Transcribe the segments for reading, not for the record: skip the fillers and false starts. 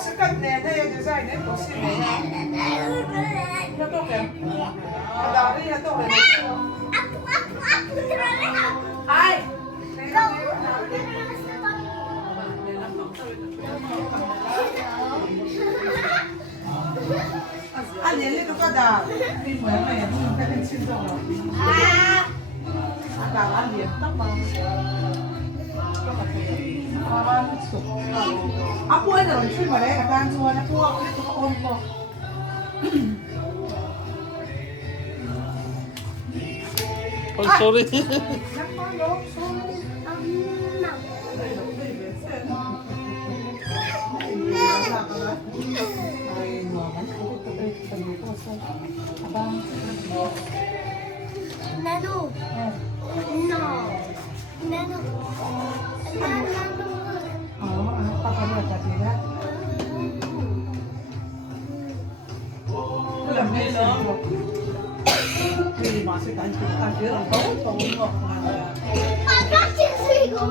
Sikat na yan, yung design eh, posible. Ito to, Ken. Madari na to, Ken. Ay! Alin, ito ka da. Hindi mo yan, yan. Kaling sinto mo. Akala, alin. Tamang. Ako ano, ito yung malay. Nakansuhan ako. Ako ito ka-on ko. Oh, sorry. Nano. No. Nano. Oo, ano pa pa niya katira? Alam niya siya. Hindi masih kan kita dia tahu nggak. Pagkakit sigo.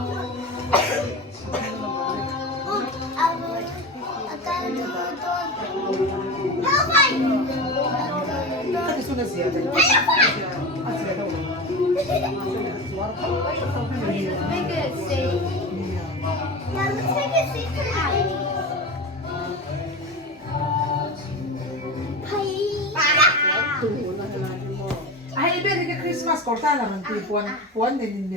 Tadi sudah siap. Ay, ibe ni Christmas korta naman ti puan din